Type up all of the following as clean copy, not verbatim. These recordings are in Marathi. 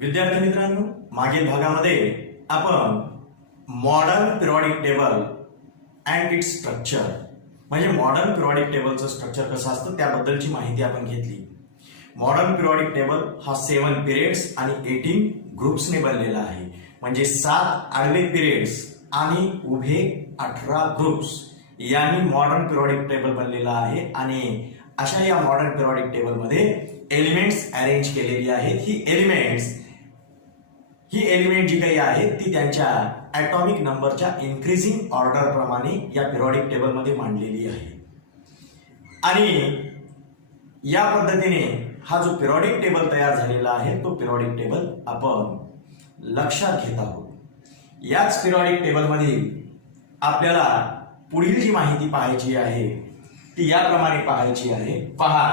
विद्यार्थी मित्रांनो, मागील भागामध्ये आपण modern periodic table and its structure म्हणजे मॉडर्न पिरियडिक टेबलचं स्ट्रक्चर कसं असतं त्याबद्दलची माहिती आपण घेतली. मॉडर्न पिरियडिक टेबल हा 7 पिरियड्स आणि 18 ग्रुप्सने बनलेला आहे. म्हणजे 7 आडवे पिरियड्स आणि उभे 18 ग्रुप्स यांनी मॉडर्न पिरियडिक टेबल बनलेला आहे. आणि अशा या मॉडर्न पिरियडिक टेबलमध्ये एलिमेंट्स अरेंज केलेली आहेत. ही एलिमेंट जी काही आहेत ती त्यांच्या ॲटॉमिक नंबरच्या इन्क्रीजिंग ऑर्डर प्रमाणे या पिरियडिक टेबलमध्ये मांडलेली आहे. आणि या पद्धतीने हा जो पिरियडिक टेबल तयार झालेला आहे तो पिरियडिक टेबल आपण लक्षात घेत आहोत. याच पिरियडिक टेबलमध्ये आपल्याला पुढील जी माहिती पाहायची आहे ती याप्रमाणे पाहायची आहे. पहा,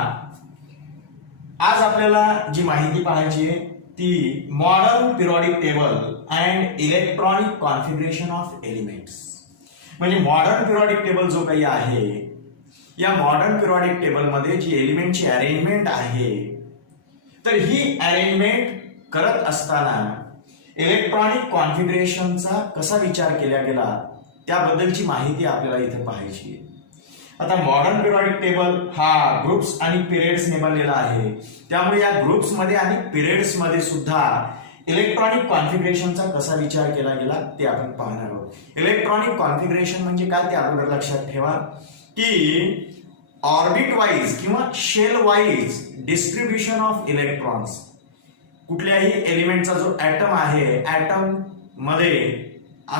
आज आपल्याला जी माहिती पाहायची आहे ती modern periodic table and electronic configuration of elements. म्हणजे मॉडर्न पिरियडिक टेबल जो काही आहे या मॉडर्न पिरियडिक टेबलमध्ये जी एलिमेंटची अरेंजमेंट आहे तर ही अरेंजमेंट करत असताना इलेक्ट्रॉनिक कॉन्फिगरेशनचा कसा विचार केला गेला त्याबद्दलची माहिती आपल्याला इथे पाहायची आहे. आता मॉडर्न पिरियडिक टेबल हा ग्रुप्स आणि पिरियड्सने बनलेला आहे. त्यामुळे या ग्रुप्स मध्ये आणि पिरियड्स मध्ये सुद्धा इलेक्ट्रॉनिक कॉन्फिगरेशनचा कसा विचार केला गेला ते आपण पाहणार आहोत. इलेक्ट्रॉनिक कॉन्फिगरेशन म्हणजे काय ते अगोदर लक्षात ठेवा की ऑर्बिट वाईज किंवा shell wise distribution of electrons. कुठल्याही एलिमेंटचा जो ऍटम आहे, ऍटम मध्ये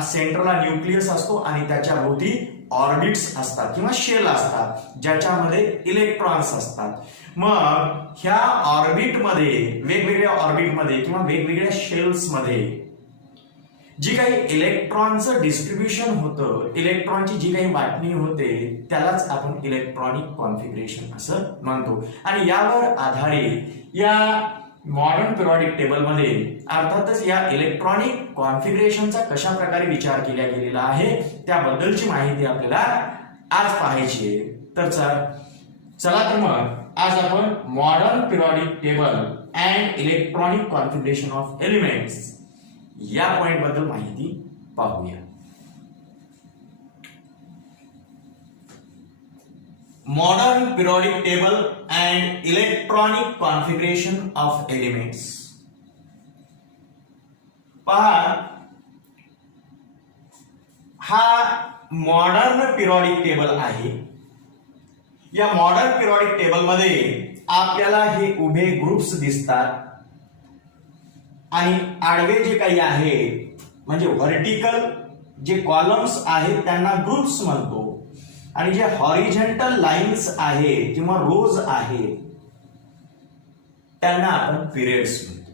सेंट्रलला न्यूक्लियस असतो आणि त्याच्या भोवती ऑर्बिट्स असतात किंवा शेल असतात ज्याच्यामध्ये इलेक्ट्रॉन्स असतात. मग ह्या ऑर्बिटमध्ये वेगवेगळ्या ऑर्बिटमध्ये किंवा वेगवेगळ्या शेल्समध्ये जी काही इलेक्ट्रॉनचं डिस्ट्रीब्युशन होतं, इलेक्ट्रॉनची जी काही वाटणी होते त्यालाच आपण इलेक्ट्रॉनिक कॉन्फिगरेशन असं म्हणतो. आणि यावर आधारित या मॉडर्न पिरियडिक टेबलमध्ये अर्थातच या इलेक्ट्रॉनिक कॉन्फिगरेशनचा कशा प्रकारे विचार केला गेलेला आहे त्याबद्दलची माहिती आपल्याला आज पाहायची आहे. तर चला तर मग आज आपण modern periodic table and electronic configuration of elements या पॉइंट बद्दल माहिती पाहूया. Modern periodic table and electronic configuration of elements. पहा, हा मॉडर्न पिरियडिक टेबल आहे. या मॉडर्न पिरियडिक टेबल मध्ये आपल्याला हे उभे ग्रुप्स दिसतात आणि आडवे जे काही आहे म्हणजे व्हर्टिकल जे कॉलम्स आहेत त्यांना ग्रुप्स म्हणतो आणि जे हॉरिझॉन्टल लाईन्स आहे किंवा रोज आहे त्यांना आपण पिरियड्स म्हणतो.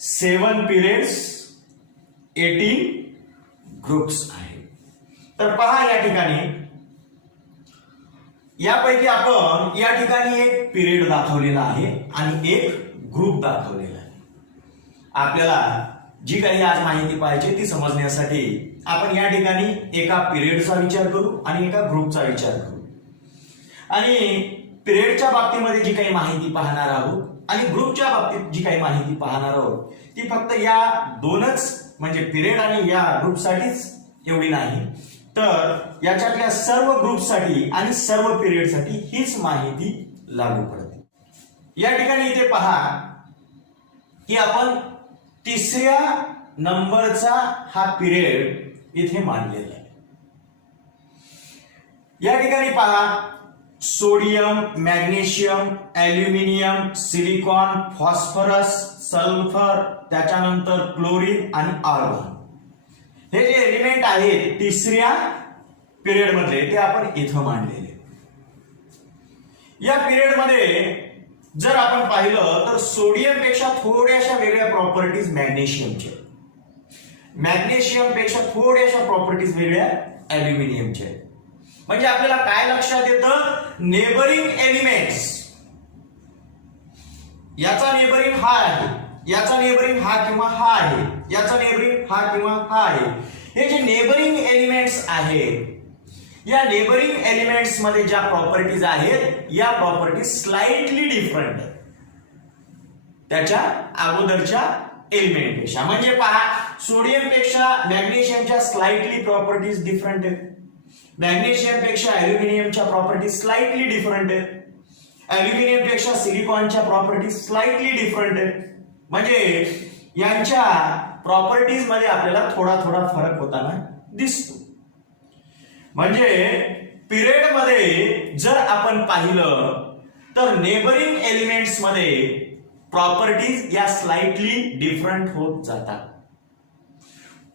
7 पिरियड्स 18 ग्रुप्स आहे. तर पहा, या ठिकाणी यापैकी आपण या ठिकाणी एक पिरियड दाखवलेला आहे आणि एक ग्रुप दाखवलेला आहे. आपल्याला जी काही आज माहिती पाहिजे ती समजण्यासाठी आपण या ठिकाणी एका पिरियडचा विचार करू आणि एका ग्रुपचा विचार करू. आणि पिरियडच्या बाबतीमध्ये जी काही माहिती पाहणार आहोत आणि ग्रुपच्या बाबतीत जी काही माहिती पाहणार आहोत ती फक्त या दोनच म्हणजे पिरियड आणि या ग्रुपसाठीच एवढी नाही, तर याच्यातल्या सर्व ग्रुपसाठी आणि सर्व पिरियडसाठी हीच माहिती लागू पडते. या ठिकाणी इथे पहा की आपण 3ऱ्या नंबरचा हा पिरियड इथे मांडलेला आहे. या ठिकाणी पहा, sodium, magnesium, aluminium, silicon, phosphorus, sulphur, त्याच्यानंतर क्लोरीन आणि आर्गॉन हे जे एलिमेंट आहेत 3ऱ्या पिरियड मधले ते आपण इथं मांडलेले. या पिरियड मध्ये जर आपण पाहिलं तर सोडियम पेक्षा थोड्याशा वेगळ्या प्रॉपर्टीज मॅग्नेशियमच्या, मॅग्नेशियम पेक्षा थोड्याशा प्रॉपर्टीज वेगळ्या ॲल्युमिनियमच्या. म्हणजे आपल्याला काय लक्षात येतं, नेबरिंग एलिमेंट्स, याचा नेबरिंग हा आहे, याचा नेबरिंग हा किंवा हा आहे, याचा नेबरिंग हा किंवा हा आहे. हे जे नेबरिंग एलिमेंट्स आहेत या नेबरिंग एलिमेंट्स मध्ये ज्या प्रॉपर्टीज आहेत या प्रॉपर्टीज स्लाइटली डिफरंट आहेत. त्याच्या अगोदरच्या एलिमेंट पेक्षा. म्हणजे पहा, सोडियम पेक्षा मॅग्नेशियमच्या स्लाइटली प्रॉपर्टीज डिफरंट आहेत, मॅग्नेशियम पेक्षा अल्युमिनियमच्या प्रॉपर्टीज स्लाइटली डिफरंट आहेत, अल्युमिनियम पेक्षा सिलिकॉनच्या प्रॉपर्टीज स्लाइटली डिफरंट आहेत. म्हणजे यांच्या प्रॉपर्टीज मध्ये आपल्याला थोडा थोडा फरक होताना दिसतो. म्हणजे पिरियड मध्ये जर आपण पाहिलं तर नेबरिंग एलिमेंट्स मध्ये प्रॉपर्टीज या स्लाइटली डिफरंट होत जातात.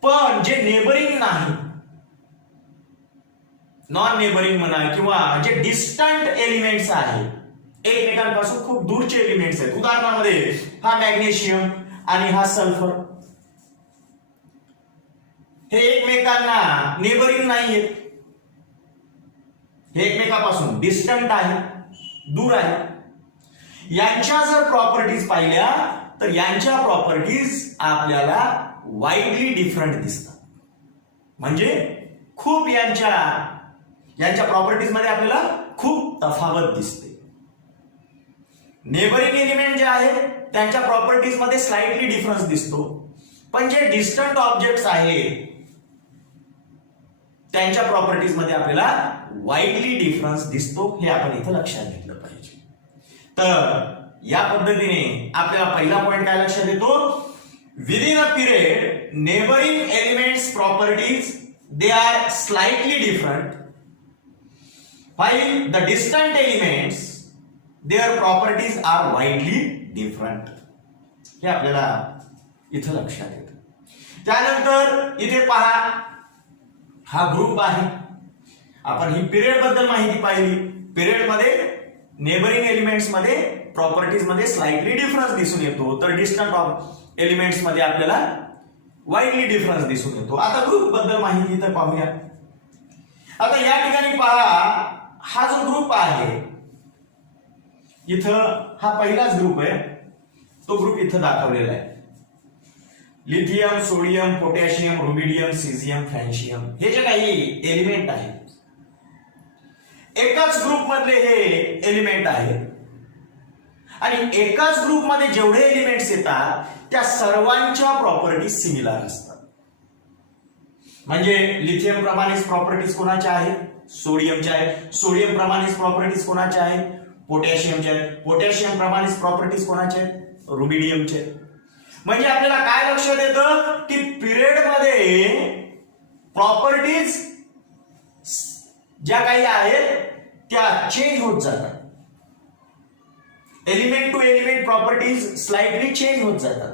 पण जे नेबरिंग नाही, नॉन नेबरिंग म्हणा किंवा जे डिस्टंट एलिमेंट्स आहेत, एकमेकांपासून खूप दूरचे एलिमेंट्स आहेत, उदाहरणामध्ये हा मॅग्नेशियम आणि हा सल्फर, हे एकमेकांना नेबरिंग नाहीयेत, हे एकमेकांपासून डिस्टंट आहे, दूर आहे. यांच्या जर प्रॉपर्टीज पाहिल्या तर यांच्या प्रॉपर्टीज आपल्याला वाईडली डिफरंट दिसतात. म्हणजे खूप यांच्या प्रॉपर्टीज मध्ये आपल्याला खूप तफावत दिसते. नेबरिंग एलिमेंट जे आहेत त्यांच्या प्रॉपर्टीज मध्ये स्लाइटली डिफरन्स दिसतो, पण जे डिस्टंट ऑब्जेक्ट्स आहेत त्यांच्या प्रॉपर्टीज मध्ये आपल्याला वाईडली डिफरन्स दिसतो. हे आपण इथं लक्षात घेतलं पाहिजे. तर या पद्धतीने आपल्याला पहिला पॉइंट काय लक्षात येतो, within a period neighbouring elements properties they are slightly different, while the distant elements their properties are widely different. हे आपल्याला इथं लक्षात येतं. त्यानंतर इथे पहा, हा ग्रुप आहे. आपण ही पिरियड बद्दल माहिती पाहिली. पिरियड मध्ये नेबरिंग एलिमेंट्स मध्ये प्रॉपर्टीज मध्ये स्लाइटली डिफरन्स दिसून येतो, तर डिस्टंट एलिमेंट्स मध्ये आपल्याला वाईडली डिफरन्स दिसून येतो. आता ग्रुप बद्दल माहिती इथं पाहूया. आता या ठिकाणी पहा, हा जो ग्रुप आहे इथं, हा पहिलाच ग्रुप आहे, तो ग्रुप इथं दाखवलेला आहे. लिथियम, सोडियम, पोटॅशियम, रुबिडियम, सिझियम, फ्रॅन्शियम, हे जे काही एलिमेंट आहेत एकाच ग्रुप मधले हे एलिमेंट आहेत. आणि एकाच ग्रुप मध्ये जेवढे एलिमेंट्स येतात त्या सर्वांच्या प्रॉपर्टीज सिमिलर असतात. म्हणजे लिथियम प्रमाणेच प्रॉपर्टीज कोणाच्या आहेत, सोडियमच्या आहेत. सोडियम प्रमाणेच प्रॉपर्टीज कोणाच्या आहेत, पोटॅशियमच्या आहेत. पोटॅशियम प्रमाणेच प्रॉपर्टीज कोणाच्या आहेत, रुबिडियमच्या आहेत. म्हणजे आपल्याला काय लक्षात येतं की पिरियड मध्ये प्रॉपर्टीज ज्या काही आहेत त्या चेंज होत जातात. Element to element properties slightly change होत जातात.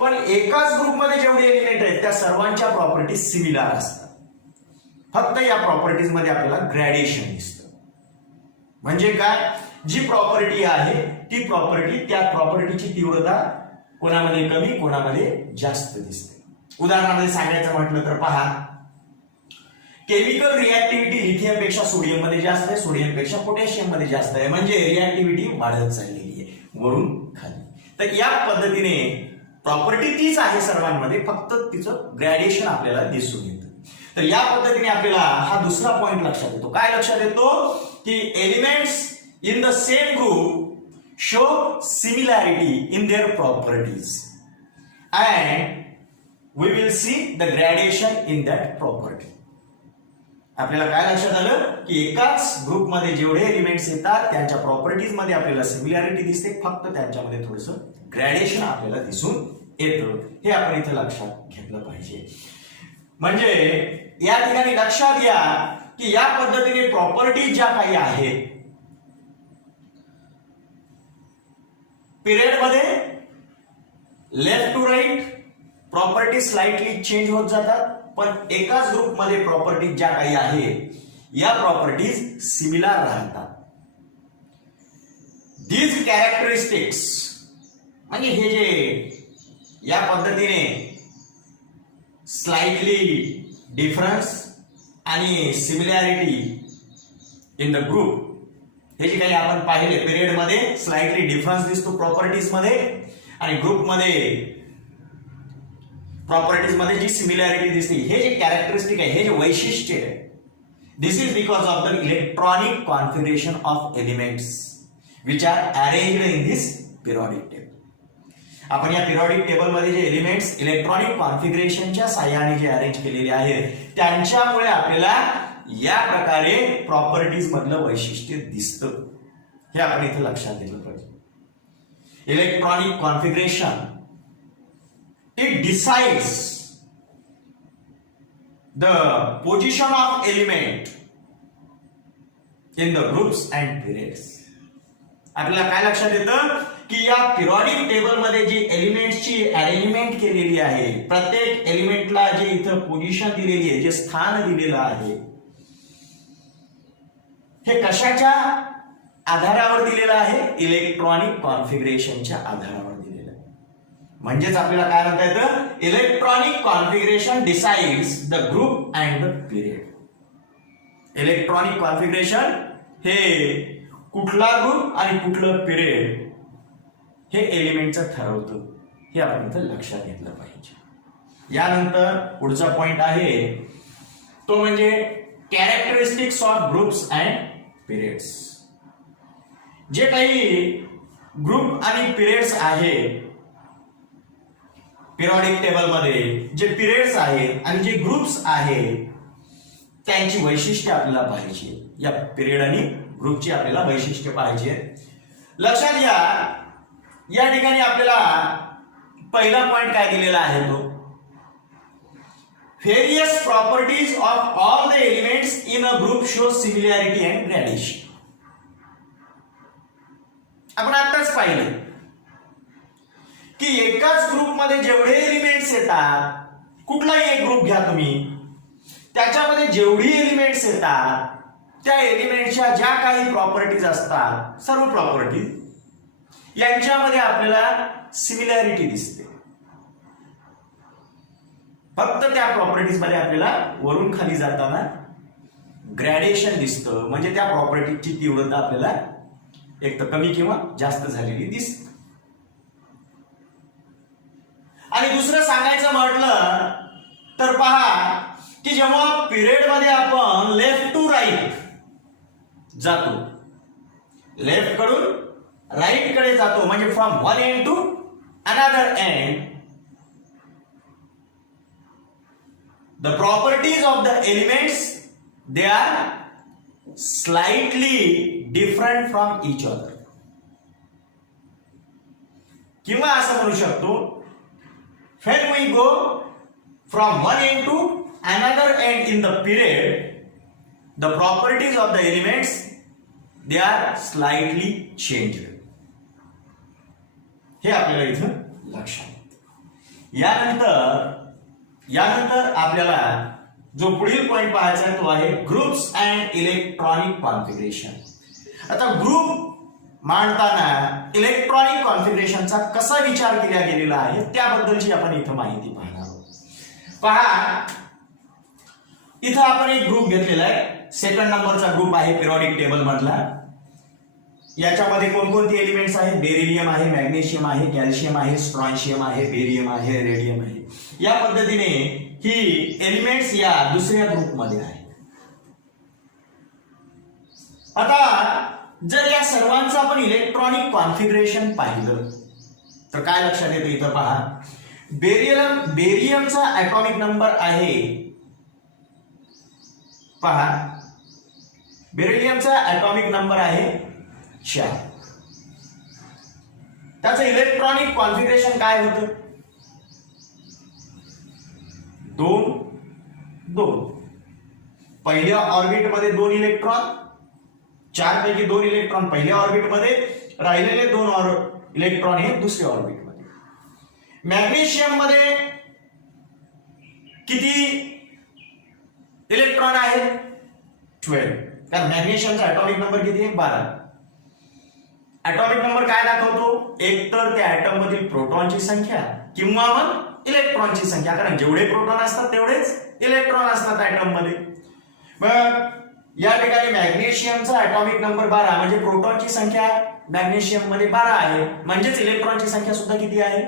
पण एकाच ग्रुपमध्ये जेवढे एलिमेंट आहेत त्या सर्वांच्या प्रॉपर्टीज सिमिलर असतात. फक्त या प्रॉपर्टीज मध्ये आपल्याला ग्रॅडेशन दिसतं. म्हणजे काय, जी प्रॉपर्टी आहे ती प्रॉपर्टी, त्या प्रॉपर्टीची तीव्रता कोणामध्ये कमी कोणामध्ये जास्त दिसते. उदाहरणामध्ये सांगायचं म्हटलं तर पहा, केमिकल रिॲक्टिव्हिटी लिथियम पेक्षा सोडियम मध्ये जास्त आहे, सोडियम पेक्षा पोटॅशियम मध्ये जास्त आहे. म्हणजे रिॲक्टिव्हिटी वाढत चाललेली आहे वरून खाली. तर या पद्धतीने प्रॉपर्टी तीच आहे सर्वांमध्ये, फक्त तिचं ग्रॅडेशन आपल्याला दिसून येतं. तर या पद्धतीने आपल्याला हा दुसरा पॉइंट लक्षात येतो. काय लक्षात येतो की elements in the same group show similarity in their properties and we will see the gradation in that property. आपल्याला काय लक्षात आलं की एकाच ग्रुपमध्ये जेवढे एलिमेंट्स येतात त्यांच्या प्रॉपर्टीज मध्ये आपल्याला सिमिलॅरिटी दिसते, फक्त त्यांच्यामध्ये थोडंसं ग्रॅडेशन आपल्याला दिसून येतं. हे आपण इथे लक्षात घेतलं पाहिजे. म्हणजे या ठिकाणी लक्षात घ्या की या पद्धतीने प्रॉपर्टीज ज्या काही आहेत पिरियड मध्ये left to right property slightly change होत जातात. पण एकाच ग्रुपमध्ये प्रॉपर्टीज ज्या काही आहेत या प्रॉपर्टीज सिमिलर राहतात. दीज कॅरेक्टरिस्टिक्स म्हणजे हे जे या पद्धतीने स्लाइटली डिफरन्स आणि सिमिलॅरिटी इन द ग्रुप, हे जे काही आपण पाहिले पिरियड मध्ये स्लाइटली डिफरन्स दिसतो प्रॉपर्टीज मध्ये आणि ग्रुप मध्ये प्रॉपर्टीज मध्ये जी सिमिलॅरिटी दिसते, हे जे कॅरेक्टरिस्टिक आहे, हे जे वैशिष्ट्य आहे, this is because of the electronic configuration of elements which are arranged in this periodic table. आपण या पिरियॉडिक टेबल मध्ये जे एलिमेंट्स इलेक्ट्रॉनिक कॉन्फिगरेशनच्या साहाय्याने जे अरेंज केलेले आहेत त्यांच्यामुळे आपल्याला या प्रकारे प्रॉपर्टीज मधलं वैशिष्ट्य दिसतं. हे आपण इथे लक्षात घेतलं पाहिजे. Electronic configuration it decides the position of element in the groups and periods. आपल्याला काय लक्षात येतं की या पिरियॉडिक टेबल मध्ये जी एलिमेंट्सची अरेंजमेंट केलेली आहे, प्रत्येक एलिमेंटला जे इथं पोझिशन दिलेली आहे, जे स्थान दिलेलं आहे, हे कशाच्या आधारावर दिलेलं आहे? इलेक्ट्रॉनिक कॉन्फिगरेशनच्या आधारावर दिलेलं आहे. म्हणजेच आपल्याला काय म्हणता येतं? Electronic configuration decides the group and the period. Electronic configuration हे कुठला ग्रुप आणि कुठलं पिरियड हे एलिमेंटचं ठरवतं. हे आपण इथं लक्षात घेतलं पाहिजे. यानंतर पुढचा पॉइंट आहे तो म्हणजे characteristics of groups and periods. जे काही ग्रुप आणि पिरियड्स आहेत पिरियॉडिक टेबल मध्ये, जे पिरियड्स आहेत आणि जे ग्रुप्स आहेत त्यांची वैशिष्ट्ये आपल्याला पाहिजे. या पिरियड आणि ग्रुपची आपल्याला वैशिष्ट्ये पाहिजे. लक्षात घ्या या ठिकाणी आपल्याला पहिला पॉइंट काय दिलेला आहे तो various properties of all the elements in a group show similarity and gradation. आपण आताच पाहिलं की एकाच ग्रुपमध्ये जेवढे एलिमेंट्स येतात, कुठलाही एक ग्रुप घ्या तुम्ही, त्याच्यामध्ये जेवढी एलिमेंट्स येतात त्या एलिमेंटच्या ज्या काही प्रॉपर्टीज असतात, सर्व प्रॉपर्टीज यांच्यामध्ये आपल्याला सिमिलॅरिटी दिसते. फक्त त्या प्रॉपर्टीज मध्ये आपल्याला वरून खाली जाताना ग्रॅडेशन दिसतं. म्हणजे त्या प्रॉपर्टीची तीव्रता आपल्याला एक तर कमी किंवा जास्त झालेली दिसते. आणि दुसरं सांगायचं म्हटलं तर पहा की जेव्हा पिरियड मध्ये आपण लेफ्ट टू राईट जातो, लेफ्ट कडून राईट कडे जातो, म्हणजे from one end to another end, the properties of the elements they are slightly different from each other. किंवा असं म्हणू शकतो when we go from one end to another end in the period, the properties of the elements they are slightly changed. हे आपल्याला इथं लक्षात. यानंतर आपल्याला जो पुढील पॉइंट पाहायचा आहे तो आहे ग्रुप्स अँड इलेक्ट्रॉनिक कॉन्फिगरेशन. आता ग्रुप मांडताना इलेक्ट्रॉनिक कॉन्फिगरेशनचा कसा विचार केला गेलेला आहे त्याबद्दलची आपण इथं माहिती पाहणार आहोत. पहा इथं आपण एक ग्रुप घेतलेला आहे, सेकंड नंबरचा ग्रुप आहे पिरियॉडिक टेबल मधला. याच्यामध्ये कोणकोणती एलिमेंट्स आहेत? बेरिलियम आहे, मॅग्नेशियम आहे, कॅल्शियम आहे, स्ट्रॉन्शियम आहे, बेरियम आहे, रेडियम आहे. या पद्धतीने ही एलिमेंट्स या दुसऱ्या ग्रुपमध्ये आहेत. आता जर या सर्वांचं आपण इलेक्ट्रॉनिक कॉन्फिगरेशन पाहिलं तर काय लक्षात येतं? इथं पहा बेरियमचा ॲटॉमिक नंबर आहे, पहा बेरिलियमचा ॲटॉमिक नंबर आहे 4. त्याचं इलेक्ट्रॉनिक कॉन्फिगरेशन काय होतं? 2-2. पहिल्या ऑर्बिट मध्ये 2 इलेक्ट्रॉन, 4 पैकी 2 इलेक्ट्रॉन पहिल्या ऑर्बिट मध्ये, राहिलेले 2 इलेक्ट्रॉन हे दुसऱ्या ऑर्बिट मध्ये. मॅग्नेशियम मध्ये किती इलेक्ट्रॉन आहेत? 12. कारण मॅग्नेशियमचा ॲटॉमिक नंबर किती आहे? 12. ॲटॉमिक नंबर काय दाखवतो? एक तर त्या ॲटम मधील प्रोटॉनची संख्या किंवा मग इलेक्ट्रॉनची संख्या. कारण जेवढे प्रोटॉन असतात तेवढेच इलेक्ट्रॉन असतात ॲटम मध्ये. मग या ठिकाणी मॅग्नेशियमचा ॲटॉमिक नंबर 12 म्हणजे प्रोटॉनची संख्या मॅग्नेशियम मध्ये 12 आहे, म्हणजेच इलेक्ट्रॉनची संख्या सुद्धा किती आहे?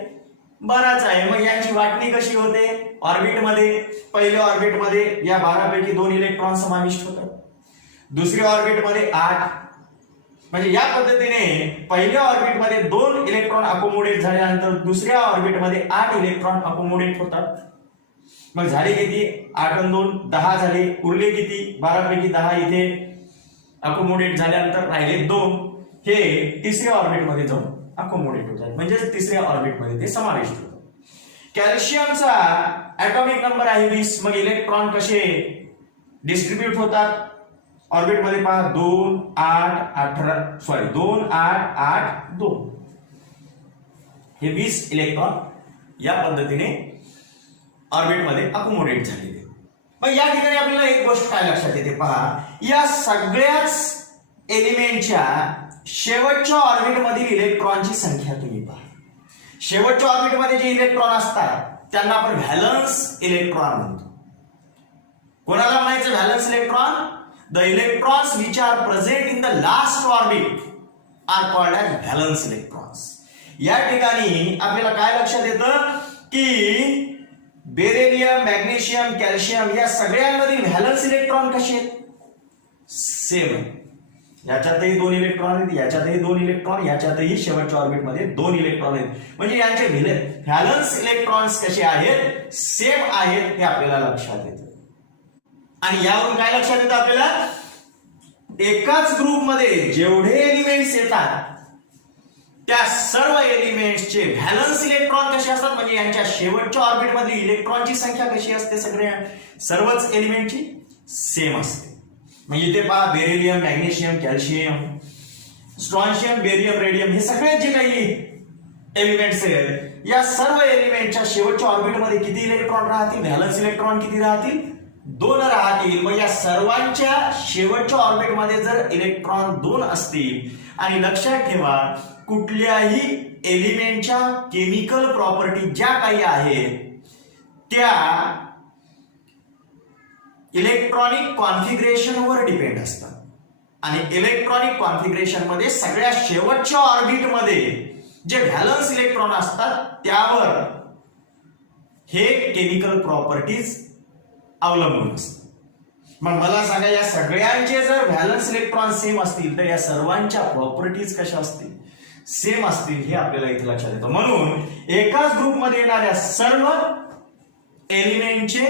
12च आहे. मग यांची वाटणी कशी होते? ऑर्बिट मध्ये पहिल्या ऑर्बिट मध्ये या 12 पैकी 2 इलेक्ट्रॉन समाविष्ट होतात, दुसऱ्या ऑर्बिट मध्ये 8, म्हणजे या पद्धतीने पहिल्या ऑर्बिटमध्ये 2 इलेक्ट्रॉन अकोमोडेट झाल्यानंतर दुसऱ्या ऑर्बिटमध्ये 8 इलेक्ट्रॉन अकोमोडेट होतात. मग झाले किती? 8 आणि 2 10 झाले. उरले किती? 12 पैकी 10 इथे अकोमोडेट झाल्यानंतर राहिले 2. हे तिसऱ्या ऑर्बिटमध्ये जाऊन अकोमोडेट होतात, म्हणजे तिसऱ्या ऑर्बिटमध्ये ते समाविष्ट होतात. कॅल्शियमचा ऍटॉमिक नंबर आहे 20. मग इलेक्ट्रॉन कसे डिस्ट्रीब्यूट होतात ऑर्बिटमध्ये? पहा 2 8 8 2 हे 20 इलेक्ट्रॉन या पद्धतीने ऑर्बिटमध्ये अकोमोडेट झालेले. मग या ठिकाणी आपल्याला एक गोष्ट काय लक्षात येते पहा, या सगळ्याच एलिमेंटच्या शेवटच्या ऑर्बिटमधील इलेक्ट्रॉनची संख्या तुम्ही पहा. शेवटच्या ऑर्बिटमध्ये जे इलेक्ट्रॉन असतात त्यांना आपण व्हॅलन्स इलेक्ट्रॉन म्हणतो. कोणाला म्हणायचं valence electron? The electrons which are present in the last orbit are called as valence electrons. या ठिकाणी आपल्याला काय लक्षात येतं की बेरिलियम, मॅग्नेशियम, कॅल्शियम या सगळ्यांमधील व्हॅलन्स इलेक्ट्रॉन कसे आहेत? सेम आहे. याच्यातही 2 इलेक्ट्रॉन आहेत, याच्यातही 2 इलेक्ट्रॉन, याच्यातही शेवटच्या ऑर्बिटमध्ये 2 इलेक्ट्रॉन आहेत. म्हणजे यांचे व्हॅलन्स इलेक्ट्रॉन्स कसे आहेत? सेम आहेत, हे आपल्याला लक्षात येतं. आणि यावरून काय लक्षात येतं आपल्याला? एकाच ग्रुपमध्ये जेवढे एलिमेंट्स येतात त्या सर्व एलिमेंट्सचे व्हॅलन्स इलेक्ट्रॉन कसे असतात, म्हणजे यांच्या शेवटच्या ऑर्बिटमध्ये इलेक्ट्रॉनची संख्या कशी असते? सर्वच एलिमेंटची सेम असते. म्हणजे इथे पहा beryllium, magnesium, calcium, strontium, barium, radium हे सगळे जे काही एलिमेंट्स आहेत या सर्व एलिमेंटच्या शेवटच्या ऑर्बिटमध्ये किती इलेक्ट्रॉन राहतील? व्हॅलन्स इलेक्ट्रॉन किती राहतील? 2 राहतील. मग या सर्वांच्या शेवटच्या ऑर्बिटमध्ये जर इलेक्ट्रॉन 2 असतील, आणि लक्षात ठेवा कुठल्याही एलिमेंटच्या केमिकल प्रॉपर्टी ज्या काही आहेत त्या इलेक्ट्रॉनिक कॉन्फिगरेशनवर डिपेंड असतात. आणि इलेक्ट्रॉनिक कॉन्फिगरेशन मध्ये सगळ्या शेवटच्या ऑर्बिटमध्ये जे व्हॅलन्स इलेक्ट्रॉन असतात त्यावर हे केमिकल प्रॉपर्टीज अवलंबून असतात. मग मला सांगा, या सगळ्यांचे जर व्हॅलन्स इलेक्ट्रॉन सेम असतील तर या सर्वांच्या प्रॉपर्टीज कशा असतील? सेम असतील, हे आपल्याला इथे लक्षात येतं. म्हणून एकाच ग्रुपमध्ये येणाऱ्या सर्व एलिमेंटचे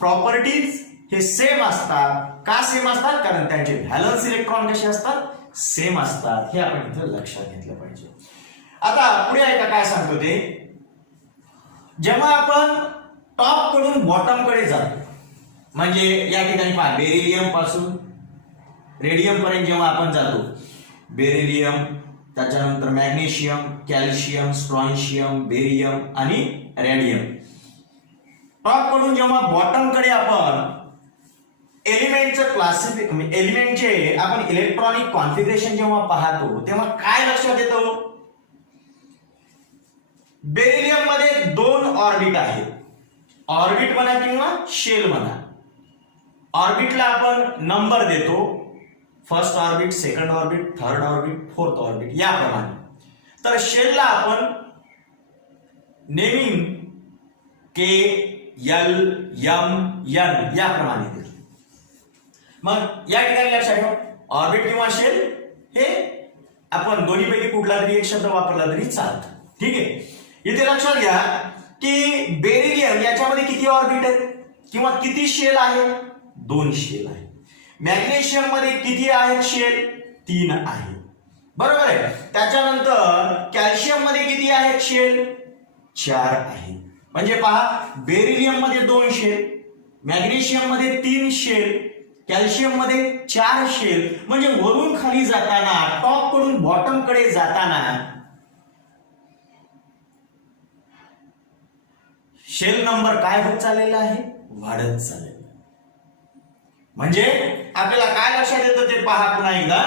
प्रॉपर्टीज हे सेम असतात. का सेम असतात? कारण त्यांचे व्हॅलन्स इलेक्ट्रॉन कसे असतात? सेम असतात. हे आपण इथे लक्षात घेतलं पाहिजे. आता पुढे ऐका काय सांगतो ते. जेव्हा आपण टॉप कडून बॉटम कडे जातो, म्हणजे या ठिकाणी पहा बेरिलियम पासून रेडियम पर्यंत जेव्हा आपण जातो, बेरिलियम, त्याच्यानंतर मॅग्नेशियम, कॅल्शियम, स्ट्रॉन्शियम, बेरियम आणि रेडियम, टॉप कडून जेव्हा बॉटम कडे आपण एलिमेंटचं एलिमेंटचे आपण इलेक्ट्रॉनिक कॉन्फिगरेशन जेव्हा पाहतो तेव्हा काय लक्षात येतं? बेरिलियम मध्ये 2 ऑर्बिट आहेत. ऑर्बिट म्हणा किंवा शेल म्हणा. ऑर्बिटला आपण नंबर देतो, first orbit, second orbit, third orbit, fourth orbit याप्रमाणे. तर शेलला आपण नेमिंग के, एल, एम, एन याप्रमाणे देतो. मग या ठिकाणी लक्षात ठेवा, ऑर्बिट किंवा शेल हे आपण दोन्हीपैकी कुठला तरी एक शब्द वापरला तरी चालतं. ठीक आहे. इथे लक्षात घ्या की बेरिलियम याच्यामध्ये किती ऑर्बिट आहेत किंवा किती शेल आहेत? 2 शेल आहेत. मॅग्नेशियम मध्ये किती आहेत शेल? 3 आहेत. बरोबर आहे. त्याच्यानंतर कॅल्शियम मध्ये किती आहेत शेल? 4 आहेत. म्हणजे पहा बेरिलियम मध्ये 2 शेल, मॅग्नेशियम मध्ये 3 शेल, कॅल्शियम मध्ये 4 शेल. म्हणजे वरून खाली जाताना, टॉप कडून बॉटम कडे जाताना शेल नंबर काय होत चाललेला आहे? वाढत चाललेला. म्हणजे आपल्याला काय लक्षात येतं ते पहा पुन्हा एकदा.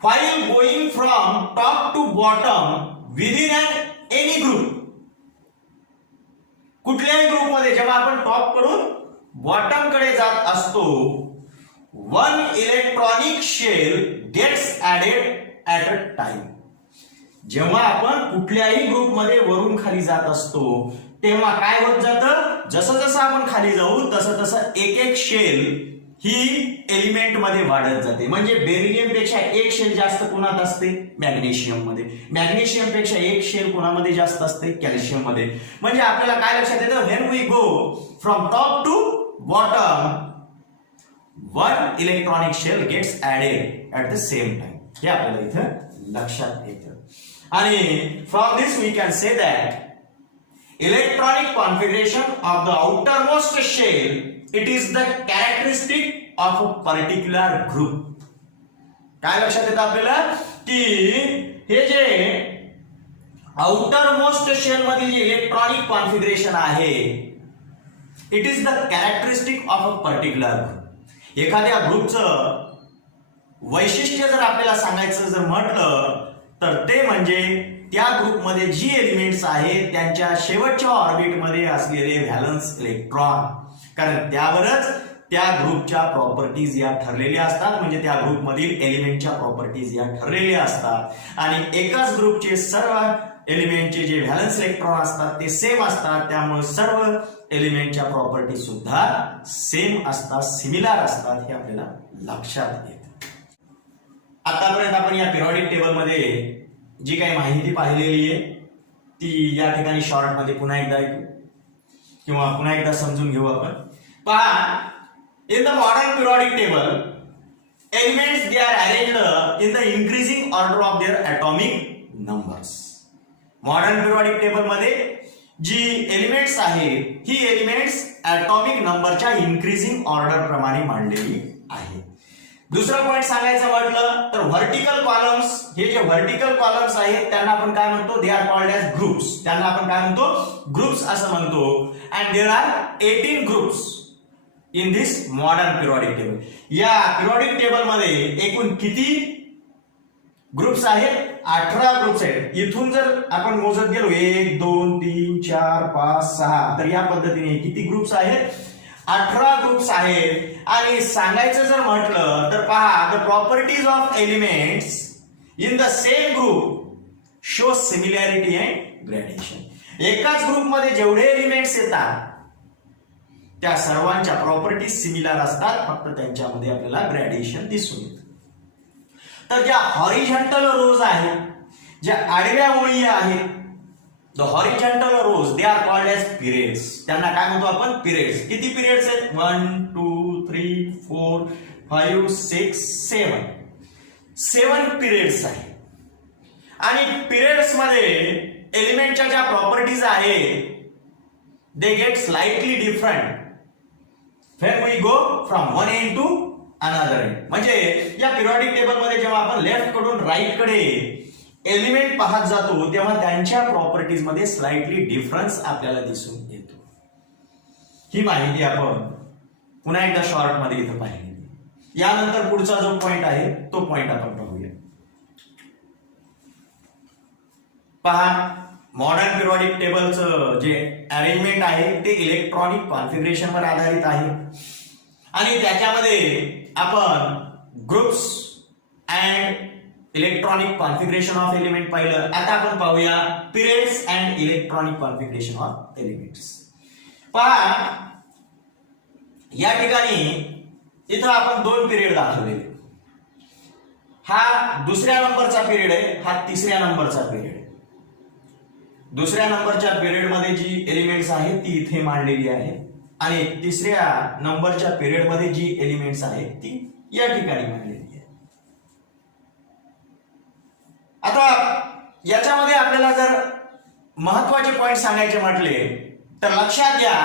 while going from top to bottom within any group, कुठल्याही ग्रुपमध्ये जेव्हा आपण टॉप कडून बॉटम कडे जात असतो, 1 electronic shell gets added at a time. जेव्हा आपण कुठल्याही ग्रुपमध्ये वरून खाली जात असतो तेव्हा काय होत जातं? जसं जसं आपण खाली जाऊ तसं तसं एक एक शेल ही एलिमेंट मध्ये वाढत जाते. म्हणजे बेरिलियम पेक्षा एक शेल जास्त कोणात असते? मॅग्नेशियम मध्ये. मॅग्नेशियम पेक्षा एक शेल कोणामध्ये जास्त असते? कॅल्शियम मध्ये. म्हणजे आपल्याला काय लक्षात येतं? When we go from top to bottom one electronic shell gets added at the same time. हे आपल्याला इथं लक्षात येतं. आणि from this we can say that electronic configuration of the outermost shell, it is the characteristic of a particular group. काय लक्षात येतं आपल्याला की हे जे आउटरमोस्ट शेल मधील जे इलेक्ट्रॉनिक कॉन्फिगरेशन आहे, it is the characteristic of a particular group. एखाद्या ग्रुपचं वैशिष्ट्य जर आपल्याला सांगायचं जर म्हटलं तर ते म्हणजे त्या ग्रुपमध्ये जी एलिमेंट्स आहेत त्यांच्या शेवटच्या ऑर्बिटमध्ये असलेले व्हॅलन्स इलेक्ट्रॉन, कारण त्यावरच त्या ग्रुपच्या प्रॉपर्टीज या ठरलेल्या असतात. म्हणजे त्या ग्रुपमधील एलिमेंटच्या प्रॉपर्टीज या ठरलेल्या असतात. आणि एकाच ग्रुपचे सर्व एलिमेंटचे जे व्हॅलन्स इलेक्ट्रॉन असतात ते सेम असतात. त्यामुळे सर्व एलिमेंटच्या प्रॉपर्टी सुद्धा सेम असतात, सिमिलर असतात. हे आपल्याला लक्षात येतं. आतापर्यंत आपण या पिरियॉडिक टेबलमध्ये जी काही माहिती पाहिलेली आहे ती या ठिकाणी शॉर्ट मध्ये पुन्हा एकदा ऐकू किंवा पुन्हा एकदा समजून घेऊ आपण. पहा, in the modern periodic table elements they are arranged in the increasing order of their atomic numbers. Modern periodic table मध्ये जी एलिमेंट्स आहेत ही एलिमेंट्स ॲटॉमिक नंबरच्या इन्क्रीजिंग ऑर्डर प्रमाणे मांडलेली आहेत. दुसरा पॉइंट सांगायचं म्हटलं तर व्हर्टिकल कॉलम्स, हे जे व्हर्टिकल कॉलम्स आहेत त्यांना आपण काय म्हणतो? They are called as groups. त्यांना आपण काय म्हणतो? ग्रुप्स असं म्हणतो. And there are 18 groups in this modern periodic table. या पिरियॉडिक टेबल मध्ये एकूण किती ग्रुप्स आहेत? 18 ग्रुप्स आहेत. इथून जर आपण मोजत गेलो 1 2 3 4 5 6 तर या पद्धतीने किती ग्रुप्स आहेत? 18 ग्रुप्स आहेत. आणि सांगायचं जर म्हटलं तर पहा, the properties of elements in the same group show similarity and gradation. एकाच ग्रुपमध्ये जेवढे एलिमेंट्स येतात त्या सर्वांच्या प्रॉपर्टीज सिमिलर असतात, फक्त त्यांच्यामध्ये आपल्याला ग्रॅडेशन दिसून येतं. तर ज्या हॉरिझॉन्टल रोज आहेत, ज्या आडव्या ओळी आहेत, the horizontal rows they are called as periods. त्यांना काय म्हणतो आपण? पिरियड्स. किती पिरियड्स आहेत? 1 2 3 4 5 6 7 पिरियड्स आहेत. आणि पिरियड्स मध्ये एलिमेंटच्या ज्या प्रॉपर्टीज आहेत they get slightly different when we go from one end to another end. म्हणजे या पिरियॉडिक टेबल मध्ये जेव्हा आपण लेफ्ट कडून राईट कडे एलिमेंट पाहत जातो तेव्हा त्यांच्या प्रॉपर्टीज मध्ये स्लाइटली डिफरन्स आपल्याला दिसून येतो. ही माहिती आपण पुन्हा एकदा शॉर्ट मध्ये इथं पाहिली. यानंतर पुढचा जो पॉइंट आहे तो पॉइंट आपण पाहूया. पहा, मॉडर्न पिरियॉडिक टेबलचं जे अरेंजमेंट आहे ते इलेक्ट्रॉनिक कॉन्फिगरेशनवर आधारित आहे. आणि त्याच्यामध्ये आपण groups and electronic configuration of element पाहिलं. आता आपण पाहूया periods and electronic configuration of elements. पहा, या ठिकाणी इथं आपण 2 पिरियड दाखवलेले. हा दुसऱ्या नंबरचा पिरियड आहे, हा तिसऱ्या नंबरचा पिरियड आहे. दुसऱ्या नंबरच्या पिरियड मध्ये जी एलिमेंट्स आहेत ती इथे मांडलेली आहे आणि तिसऱ्या नंबरच्या पिरियड मध्ये जी एलिमेंट्स आहेत ती या ठिकाणी मांडलेली आहे. आता याच्यामध्ये आपल्याला जर महत्वाचे पॉइंट सांगायचे म्हटले तर लक्षात घ्या,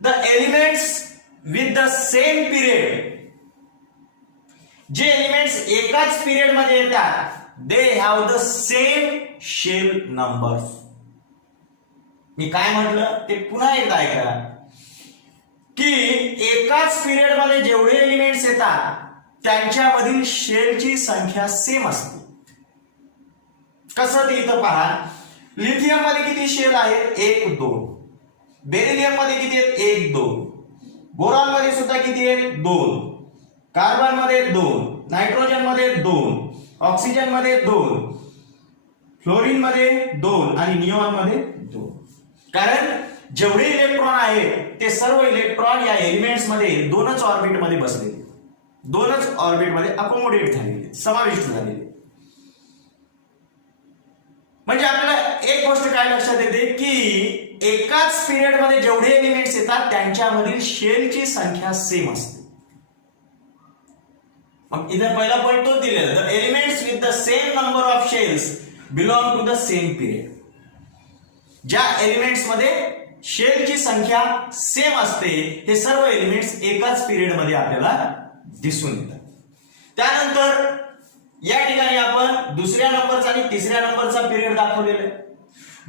the elements with the same period, जे एलिमेंट्स एकाच पिरियड मध्ये येतात they have the same shell number. मी काय म्हटलं ते पुन्हा एकदा ऐका की एकाच पिरियड मध्ये जेवढे एलिमेंट्स येतात त्यांच्यामधील शेलची संख्या सेम असते. कसं ते इथं पहा, लिथियम मध्ये किती शेल आहेत? 1 2. बेरिलियम मध्ये किती आहेत? 1 2. बोरॉन मध्ये सुद्धा किती आहेत? 2. कार्बन मध्ये 2. नायट्रोजन मध्ये 2. ऑक्सिजन मध्ये 2. फ्लोरीन मध्ये 2 आणि निऑन मध्ये 2. कारण जेवढे इलेक्ट्रॉन आहे ते सर्व इलेक्ट्रॉन या एलिमेंट्स मध्ये दोनच ऑर्बिट मध्ये बसलेले, दोनच ऑर्बिट मध्ये अकोमोडेट झालेले, समाविष्ट झालेले. म्हणजे आपल्याला एक गोष्ट काय लक्षात येते की एकाच पिरियड मध्ये जेवढे एलिमेंट्स येतात त्यांच्यामधील शेलची संख्या सेम असते. मग इथे पहिला पॉइंट तो दिलेला, the elements with the same number of shells belong to the same period. ज्या एलिमेंट्स मध्ये शेलची संख्या सेम असते हे सर्व एलिमेंट्स एकाच पिरियड मध्ये आपल्याला दिसून येतात. त्यानंतर या ठिकाणी आपण दुसऱ्या नंबरचा आणि तिसऱ्या नंबरचा पिरियड दाखवलेला आहे.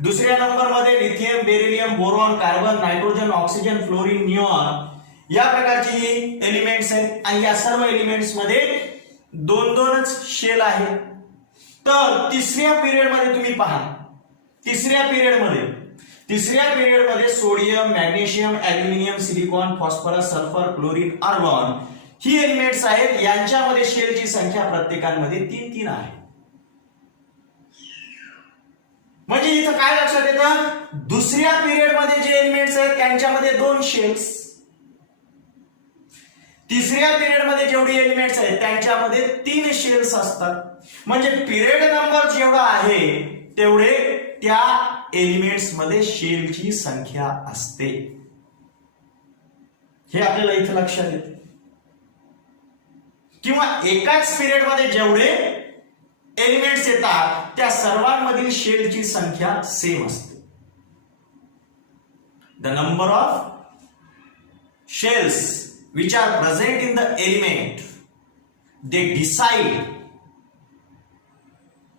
दुसऱ्या नंबर मध्ये lithium, beryllium, boron, carbon, nitrogen, oxygen, fluorine, neon या प्रकारची एलिमेंट्स आहेत आणि या सर्व एलिमेंट्स मध्ये दोन दोनच शेल आहे. तर तिसऱ्या पिरियड मध्ये तुम्ही पहा, तिसऱ्या पिरियड मध्ये sodium, magnesium, aluminium, silicon, phosphorus, sulphur, chlorine, argon ही एलिमेंट्स आहेत. यांच्यामध्ये शेलची संख्या प्रत्येकामध्ये 3-3 आहे. म्हणजे इथं काय लक्षात येतं, दुसऱ्या पिरियड मध्ये जे एलिमेंट्स आहेत त्यांच्यामध्ये 2 शेल्स, तिसऱ्या पिरियड मध्ये जेवढे एलिमेंट्स आहेत त्यांच्यामध्ये 3 शेल्स असतात. म्हणजे पिरियड नंबर जेवढा आहे तेवढे त्या एलिमेंट्स मध्ये शेलची संख्या असते. हे आपल्याला इथं लक्षात येते. किंवा एकाच पिरियड मध्ये जेवढे एलिमेंट्स येतात त्या सर्वांमधील शेलची संख्या सेम असते. The number of shells which are present in the element, they decide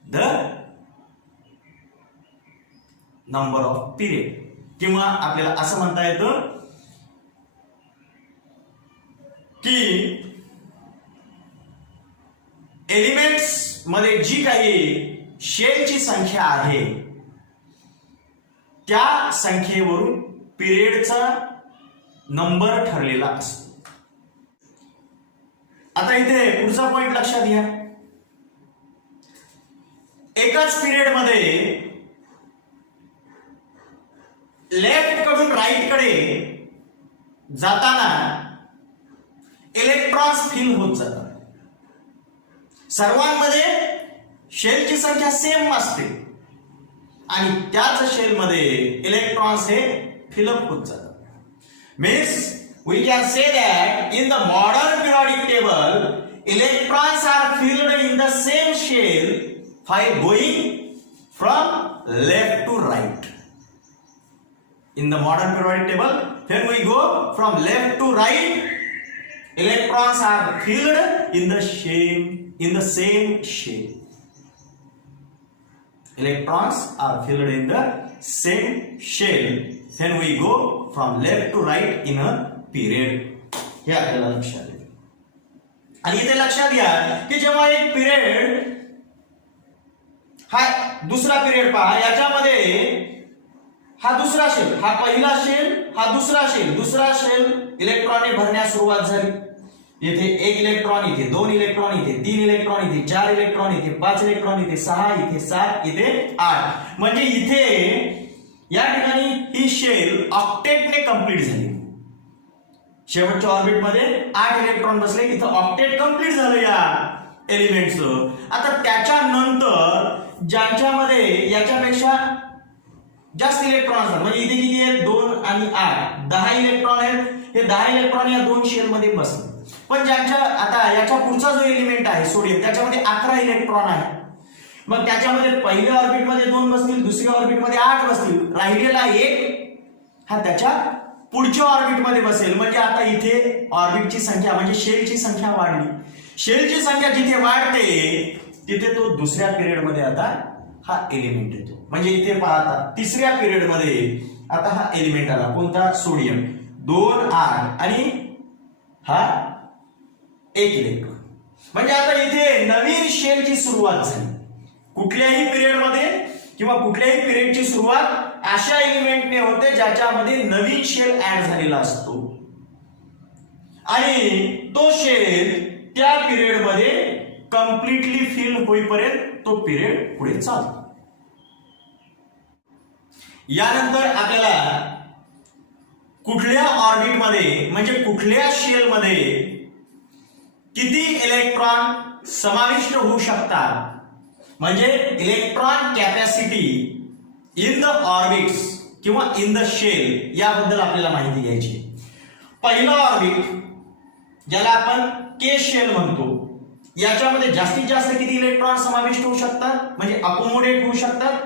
the number of period. किंवा आपल्याला असं म्हणता येतं की एलिमेंट्स मध्ये जी काही शेलची संख्या आहे त्या संख्येवरून पिरियडचा नंबर ठरलेला असतो. आता इथे पुढचा पॉइंट लक्षात घ्या, एकाच पिरियड मध्ये लेफ्ट कडून राईट कडे जाताना इलेक्ट्रॉन्स फिल होत जातात. सर्वांमध्ये शेलची संख्या सेम असते आणि त्याच शेल मध्ये इलेक्ट्रॉन्स हे फिलअप होत जातात. Means we can say that in the modern periodic table electrons are filled in the same shell while going from left to right. In the modern periodic table when we go from left to right, electrons are filled in the same shell. Electrons are filled in the same shell when we go from left to right in a period. हे आपल्याला लक्षात येते. आणि इथे लक्षात घ्या की जेव्हा एक पिरियड हा दुसरा पिरियड पहा, याच्यामध्ये हा दुसरा शेल, हा पहिला शेल, हा दुसरा शेल इलेक्ट्रॉनने भरण्यास सुरुवात झाली. येथे 1 इलेक्ट्रॉन, इथे 2 इलेक्ट्रॉन, इथे 3 इलेक्ट्रॉन, इथे 4 इलेक्ट्रॉन, इथे 5 इलेक्ट्रॉन, इथे 6, इथे 7, इथे 8. म्हणजे इथे या ठिकाणी ही शेल ऑक्टेटने कंप्लीट झाली. शेवटच्या ऑर्बिट मध्ये 8 इलेक्ट्रॉन बसले, इथं ऑक्टेट कंप्लीट झालं या एलिमेंटचं. आता त्याच्यानंतर ज्यांच्यामध्ये याच्यापेक्षा जास्त इलेक्ट्रॉन असतात, म्हणजे इथे किती आहेत 2 आणि 8 10 इलेक्ट्रॉन आहेत. हे 10 इलेक्ट्रॉन या 2 शेल मध्ये बसले. पण ज्यांच्या आता याच्या पुढचा जो एलिमेंट आहे सोडियम, त्याच्यामध्ये 11 इलेक्ट्रॉन आहे. मग त्याच्यामध्ये पहिल्या ऑर्बिट मध्ये 2 बसतील, दुसऱ्या ऑर्बिट मध्ये 8 बसतील, राहिलेला 1 हा त्याच्या पुढच्या ऑर्बिट मध्ये बसेल. म्हणजे आता इथे ऑर्बिटची संख्या म्हणजे शेलची संख्या वाढली. शेलची संख्या जिथे वाढते तिथे तो दुसऱ्या पिरियड मध्ये आता हा एलिमेंट येतो. म्हणजे इथे पाहता तिसऱ्या पिरियड मध्ये आता हा एलिमेंट आला, कोणता, सोडियम. 2, 8 आणि हा 1 इलेक्ट्रॉन. म्हणजे आता इथे नवीन शेलची सुरुवात झाली. कुठल्याही पिरियड मध्ये किंवा कुठल्याही पिरियडची सुरुवात अशा एलिमेंटने होते ज्याच्यामध्ये नवीन शेल ऍड झालेला असतो आणि तो शेल त्या पिरियड मध्ये कंप्लीटली फिल होईपर्यंत तो पिरियड पुढे चालतो. यानंतर आपल्याला कुठल्या ऑर्बिटमध्ये म्हणजे कुठल्या शेलमध्ये किती इलेक्ट्रॉन समाविष्ट होऊ शकतात, म्हणजे electron capacity in the orbits किंवा इन द शेल याबद्दल आपल्याला माहिती घ्यायची. पहिला ऑर्बिट ज्याला आपण के शेल म्हणतो, याच्यामध्ये जास्तीत जास्त किती इलेक्ट्रॉन समाविष्ट होऊ शकतात म्हणजे अकोमोडेट होऊ शकतात?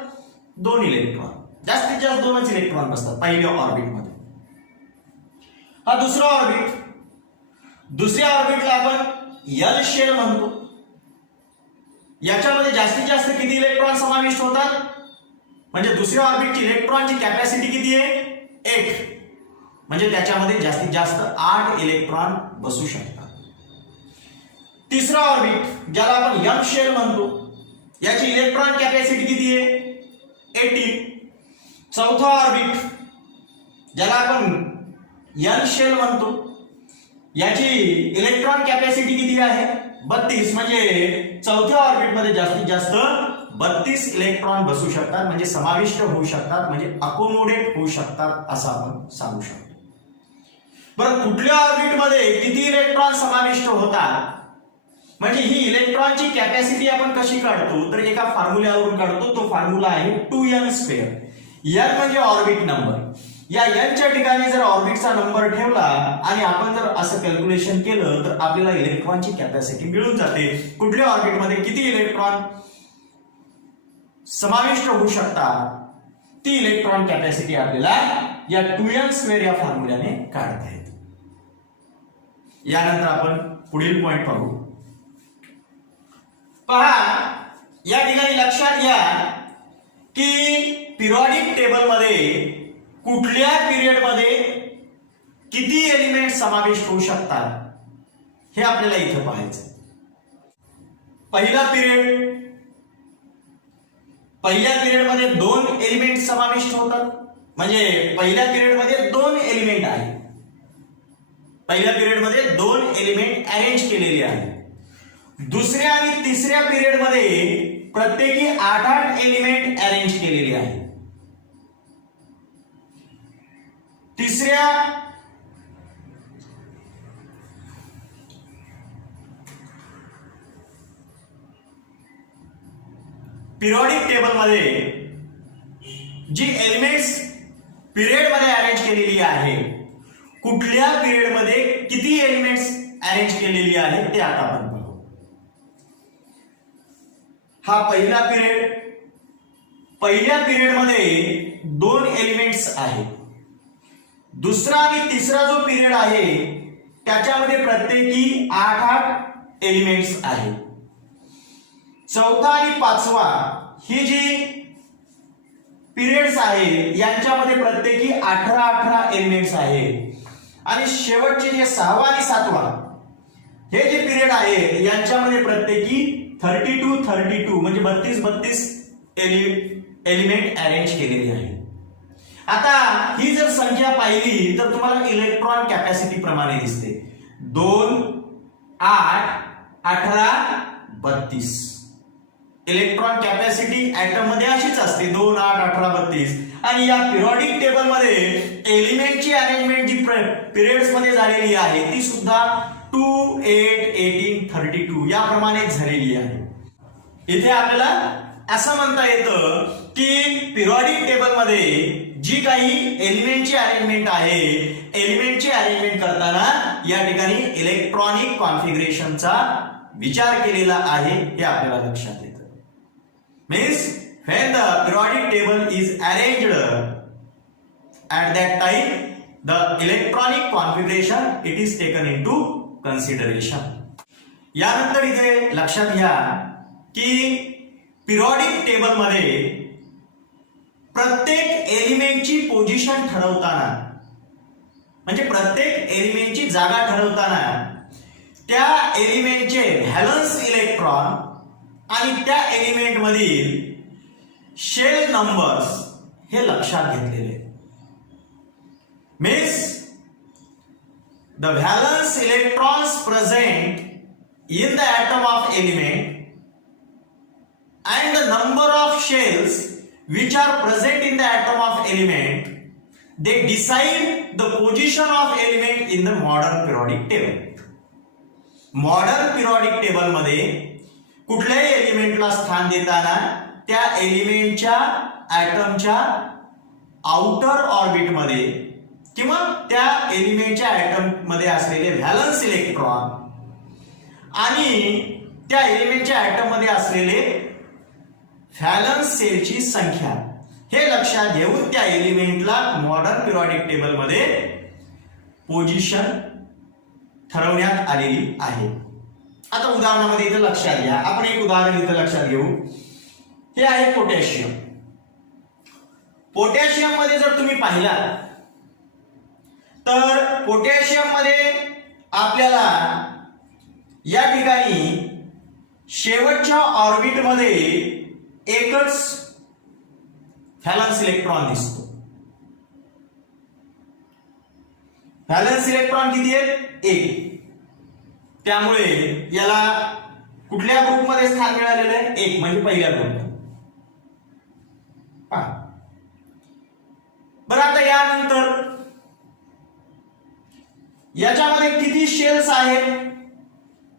2 इलेक्ट्रॉन. जास्तीत जास्त 2च इलेक्ट्रॉन बसतात पहिल्या ऑर्बिटमध्ये. हा दुसरा ऑर्बिट, दुसऱ्या ऑर्बिटला आपण एल शेल म्हणतो. याच्यामध्ये जास्तीत जास्त किती इलेक्ट्रॉन समाविष्ट होतात म्हणजे दुसऱ्या ऑर्बिटची इलेक्ट्रॉनची कॅपॅसिटी किती आहे? 8. म्हणजे त्याच्यामध्ये जास्तीत जास्त 8 इलेक्ट्रॉन बसू शकतात. तिसरा ऑर्बिट ज्याला आपण एम शेल म्हणतो, याची इलेक्ट्रॉन कॅपॅसिटी किती आहे? 18. चौथा ऑर्बिट ज्याला आपण एन शेल म्हणतो, याची इलेक्ट्रॉन कॅपॅसिटी किती आहे? 32. म्हणजे चौथ्या ऑर्बिटमध्ये जास्तीत जास्त 32 इलेक्ट्रॉन बसू शकतात म्हणजे समाविष्ट होऊ शकतात म्हणजे अकोमोडेट होऊ शकतात असं आपण सांगू शकतो. बरं, कुठल्या ऑर्बिटमध्ये किती इलेक्ट्रॉन समाविष्ट होतात म्हणजे ही इलेक्ट्रॉनची कॅपॅसिटी आपण कशी काढतो तर एका फॉर्म्युल्यावरून काढतो. तो फॉर्म्युला आहे 2n². n म्हणजे ऑर्बिट नंबर. या n च्या ठिकाणी जर ऑर्बिटचा नंबर ठेवला आणि आपण जर असं कॅल्क्युलेशन केलं तर आपल्याला इलेक्ट्रॉनची कॅपॅसिटी मिळून जाते. कुठल्या ऑर्बिटमध्ये किती इलेक्ट्रॉन समाविष्ट होऊ शकतात ती इलेक्ट्रॉन कॅपॅसिटी आपल्याला या 2n² या फॉर्म्युल्याने काढता येते. यानंतर आपण पुढील पॉइंट पाहू. पहा, या ठिकाणी लक्षात घ्या की पिरियॉडिक टेबलमध्ये कुठल्या पिरियडमध्ये किती एलिमेंट समाविष्ट होऊ शकतात हे आपल्याला इथं पाहायचं. पहिल्या पिरियडमध्ये 2 एलिमेंट समाविष्ट होतात म्हणजे पहिल्या पिरियडमध्ये 2 एलिमेंट आहेत. पहिल्या पिरियडमध्ये 2 एलिमेंट अरेंज केलेले आहेत. दुसऱ्या आणि तिसऱ्या पिरियडमध्ये प्रत्येकी 8 एलिमेंट अरेंज केलेले आहेत. तिसऱ्या पिरियॉडिक टेबलमध्ये जी एलिमेंट्स पिरियड मध्ये अरेंज केलेली आहे, कुठल्या पिरियड मध्ये किती एलिमेंट्स अरेंज केलेली आहेत ते आता आपण पाहू. हा पहिला पिरियड. पहिल्या पिरियड मध्ये 2 एलिमेंट्स आहेत. दुसरा आणि तिसरा जो पिरियड आहे त्याच्यामध्ये प्रत्येकी 8 एलिमेंट्स आहेत. चौथा आणि पाचवा ही जी पिरियड्स आहेत यांच्यामध्ये प्रत्येकी 18 एलिमेंट्स आहेत. आणि शेवटचे जे 6वा आणि 7वा हे जे पिरियड आहे यांच्यामध्ये प्रत्येकी 32 म्हणजे 32 एलिमेंट अरेंज केलेली आहे. आता ही जर संख्या पाहिली तर तुम्हाला इलेक्ट्रॉन कॅपॅसिटी प्रमाणे दिसते. 2, 8, 18, 32. इलेक्ट्रॉन कॅपॅसिटी ऍटम मध्ये अशीच असते 2, 8, 18, 32. आणि या पिरियॉडिक टेबल मध्ये एलिमेंटची अरेंजमेंट जी पिरियड्स मध्ये झालेली आहे ती सुद्धा 2, 8, 18, 32 याप्रमाणे झालेली आहे. इथे आपल्याला असं म्हणता येतं की पिरियॉडिक टेबल मध्ये जी काही एलिमेंटची अरेंजमेंट आहे, एलिमेंटची अरेंजमेंट करताना या ठिकाणी इलेक्ट्रॉनिक कॉन्फिगरेशनचा विचार केलेला आहे हे आपल्याला लक्षात येतं. Means when the periodic table is arranged at that time the electronic configuration it is taken into consideration. यानंतर इथे लक्षात घ्या की पिरियॉडिक टेबल मध्ये प्रत्येक एलिमेंटची पोझिशन ठरवताना म्हणजे प्रत्येक एलिमेंटची जागा ठरवताना त्या एलिमेंटचे व्हॅलन्स इलेक्ट्रॉन आणि त्या एलिमेंट मधील शेल नंबर्स हे लक्षात घेतलेले. Means the valence electrons present in the atom of element and the number of shells which are present in the atom of element, they decide the position of element in the modern periodic table. Modern periodic table मध्ये कुठल्याही एलिमेंटला स्थान देताना त्या एलिमेंटच्या ऍटमच्या आउटर ऑर्बिट मध्ये किंवा त्या एलिमेंटच्या ऍटम मध्ये असलेले व्हॅलन्स इलेक्ट्रॉन आणि त्या एलिमेंटच्या ऍटम मध्ये असलेले व्हॅलन्स सेलची संख्या हे लक्षात घेऊन त्या एलिमेंटला मॉडर्न पिरियडिक टेबल मध्ये पोझिशन ठरवण्यात आलेली आहे. आता उदाहरणामध्ये इथे लक्षात घ्या, आपण एक उदाहरण इथे लक्षात घेऊ. हे आहे पोटॅशियम. पोटॅशियम मध्ये जर तुम्ही पाहिलात तर पोटॅशियम मध्ये आपल्याला या ठिकाणी शेवटच्या ऑर्बिट मध्ये एकच व्हॅलन्स इलेक्ट्रॉन दिसतो. व्हॅलन्स इलेक्ट्रॉन किती आहेत? एक. त्यामुळे याला कुठल्या ग्रुपमध्ये स्थान मिळालेलं आहे? एक, म्हणजे पहिल्या ग्रुपमध्ये. बरं, आता यानंतर याच्यामध्ये किती शेल्स आहेत?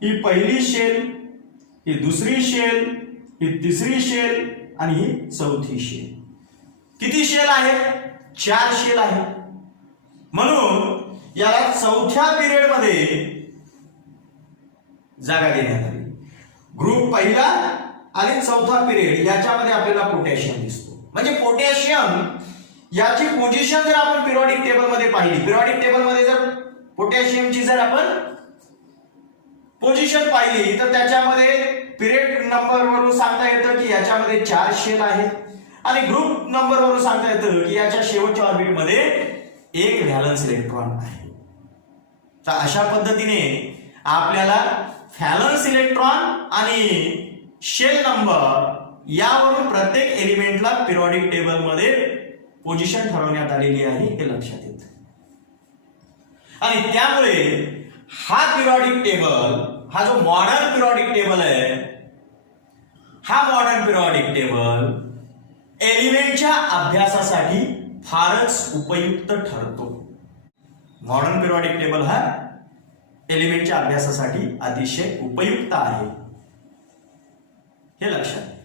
ही पहिली शेल, ही दुसरी शेल, ही तिसरी शेल आणि ही चौथी शेल. किती शेल आहेत? 4 शेल आहेत. म्हणून याला चौथ्या पिरियड मध्ये जागा देण्यात आली. ग्रुप पहिला आणि चौथा पिरियड याच्यामध्ये आपल्याला पोटॅशियम दिसतो. म्हणजे पोटॅशियम याची पोझिशन जर आपण पिरियडिक टेबल मध्ये पाहिली, पिरियडिक टेबल मध्ये जर पोटॅशियमची जर आपण पोझिशन पाहिली तर त्याच्यामध्ये पिरियड नंबर वरून सांगता येतं की याच्यामध्ये 4 शेल आहेत आणि ग्रुप नंबर वरून सांगता येतं की याच्या शेवटच्या ऑर्बिट मध्ये एक व्हॅलन्स इलेक्ट्रॉन आहे. तर अशा पद्धतीने आपल्याला व्हॅलन्स इलेक्ट्रॉन आणि शेल नंबर यावरून प्रत्येक एलिमेंटला पिरियडिक टेबल मध्ये पोझिशन ठरवण्यात आलेली आहे हे लक्षात येतं. आणि त्यामुळे हा पिरियडिक टेबल, हा जो मॉडर्न पिरियडिक टेबल आहे, हा मॉडर्न पिरियडिक टेबल एलिमेंटच्या अभ्यासासाठी फारच उपयुक्त ठरतो. मॉडर्न पिरियडिक टेबल हा एलिमेंटच्या अभ्यासासाठी अतिशय उपयुक्त आहे हे लक्षात